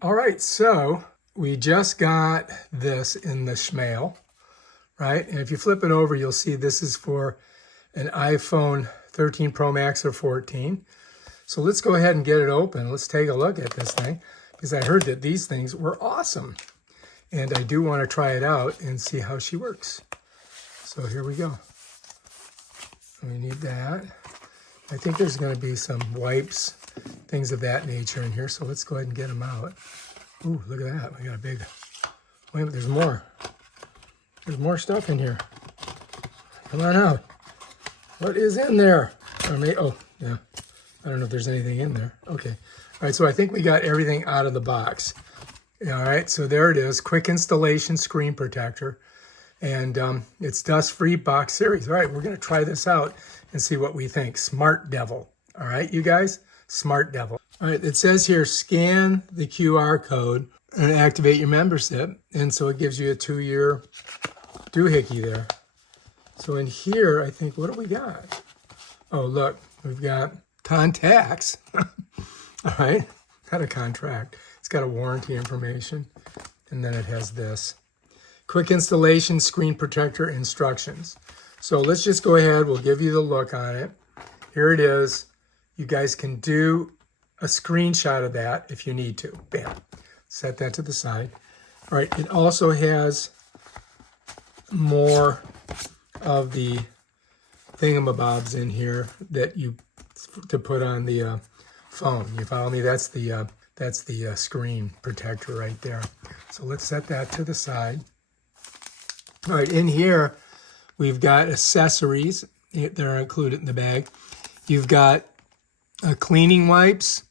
All right, so we just got this in the schmail, right? And if you flip it over, you'll see this is for an iPhone 13 Pro Max or 14. So let's go ahead and get it open. Let's take a look at this thing because I heard that these things were awesome. And I do want to try it out and see how she works. So here we go. We need that. I think there's going to be some wipes, things of that nature in here. So let's go ahead and get them out. Ooh, look at that. We got a big, wait, there's more. There's more stuff in here. Come on out. What is in there? Oh, yeah. I don't know if there's anything in there. Okay. All right, so I think we got everything out of the box. All right, so there it is. Quick installation screen protector. And it's dust-free box series. All right, we're going to try this out and see what we think. SMARTDEVIL. All right, you guys? SMARTDEVIL. All right, it says here, scan the QR code and activate your membership. And so it gives you a 2-year doohickey there. So in here, I think, what do we got? Oh, look, we've got contacts. All right, got a contract. It's got a warranty information. And then it has this. Quick installation screen protector instructions. So let's just go ahead. We'll give you the look on it. Here it is. You guys can do a screenshot of that if you need to. Bam. Set that to the side. All right. It also has more of the thingamabobs in here that you to put on the phone. You follow me? That's the screen protector right there. So let's set that to the side. All right, in here, we've got accessories that are included in the bag. You've got cleaning wipes.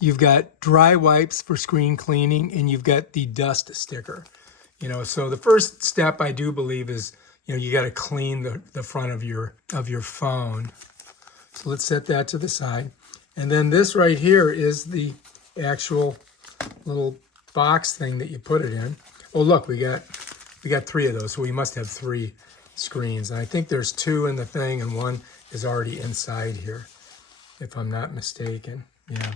You've got dry wipes for screen cleaning, and you've got the dust sticker. You know, so the first step I do believe is, you know, you got to clean the front of your phone. So let's set that to the side. And then this right here is the actual little box thing that you put it in. Oh, look, we got 3 of those, so we must have 3 screens. And I think there's 2 in the thing, and 1 is already inside here, if I'm not mistaken. Yeah.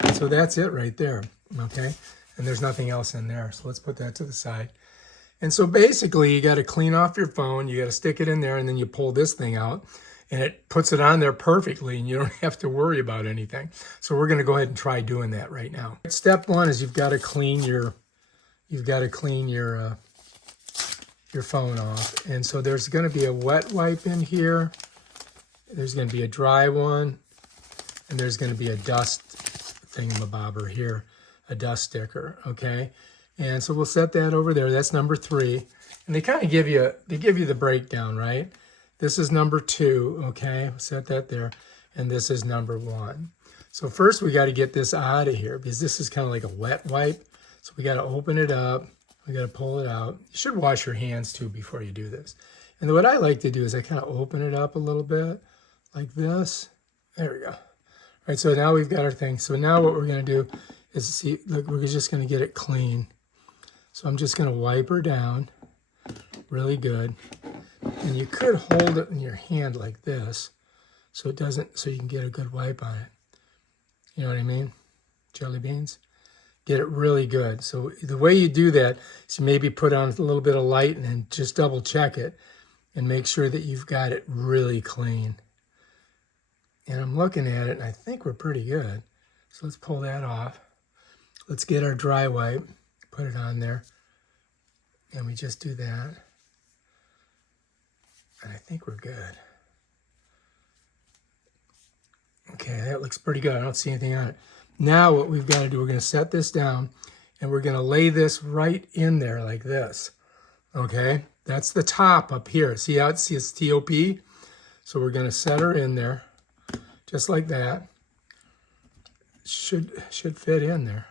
And so that's it right there, okay? And there's nothing else in there, so let's put that to the side. And so basically, you got to clean off your phone, you got to stick it in there, and then you pull this thing out, and it puts it on there perfectly, and you don't have to worry about anything. So we're going to go ahead and try doing that right now. Step 1 is you've got to clean your phone off. And so there's going to be a wet wipe in here. There's going to be a dry one. And there's going to be a dust thingamabobber here, a dust sticker, okay? And so we'll set that over there. That's number 3. And they kind of give you the breakdown, right? This is number 2, okay? We'll set that there. And this is number 1. So first we got to get this out of here because this is kind of like a wet wipe. So we got to open it up. We got to pull it out. You should wash your hands too before you do this. And what I like to do is I kind of open it up a little bit like this. There we go. All right, so now we've got our thing. So now what we're going to do is see, look, we're just going to get it clean. So I'm just going to wipe her down really good. And you could hold it in your hand like this so it doesn't, so you can get a good wipe on it. You know what I mean? Jelly beans. Get it really good. So the way you do that is you maybe put on a little bit of light and then just double check it and make sure that you've got it really clean. And I'm looking at it and I think we're pretty good. So let's pull that off. Let's get our dry wipe, put it on there. And we just do that. And I think we're good. Okay, that looks pretty good. I don't see anything on it. Now what we've got to do, we're going to set this down and we're going to lay this right in there like this. Okay, that's the top up here. See how it says TOP? So we're going to set her in there just like that. Should fit in there.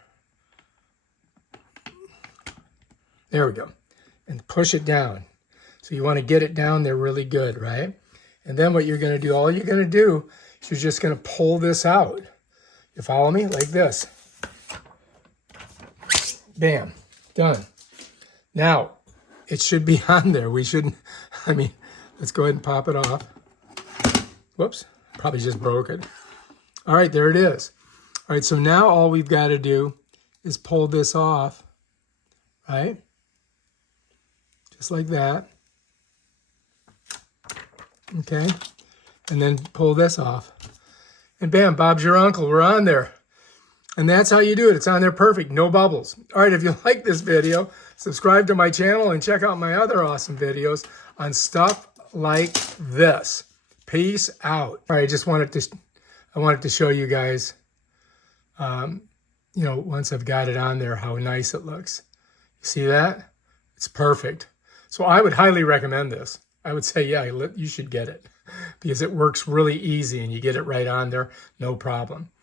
There we go. And push it down. So you want to get it down there really good, right? And then what you're going to do, all you're going to do is you're just going to pull this out. You follow me? Like this. Bam. Done. Now, it should be on there. We shouldn't, let's go ahead and pop it off. Whoops. Probably just broke it. All right, there it is. All right, so now all we've got to do is pull this off, right? Just like that. Okay. And then pull this off. And bam, Bob's your uncle. We're on there. And that's how you do it. It's on there perfect. No bubbles. All right, if you like this video, subscribe to my channel and check out my other awesome videos on stuff like this. Peace out. All right, I wanted to show you guys, you know, once I've got it on there, how nice it looks. You see that? It's perfect. So I would highly recommend this. I would say, yeah, you should get it because it works really easy and you get it right on there, no problem.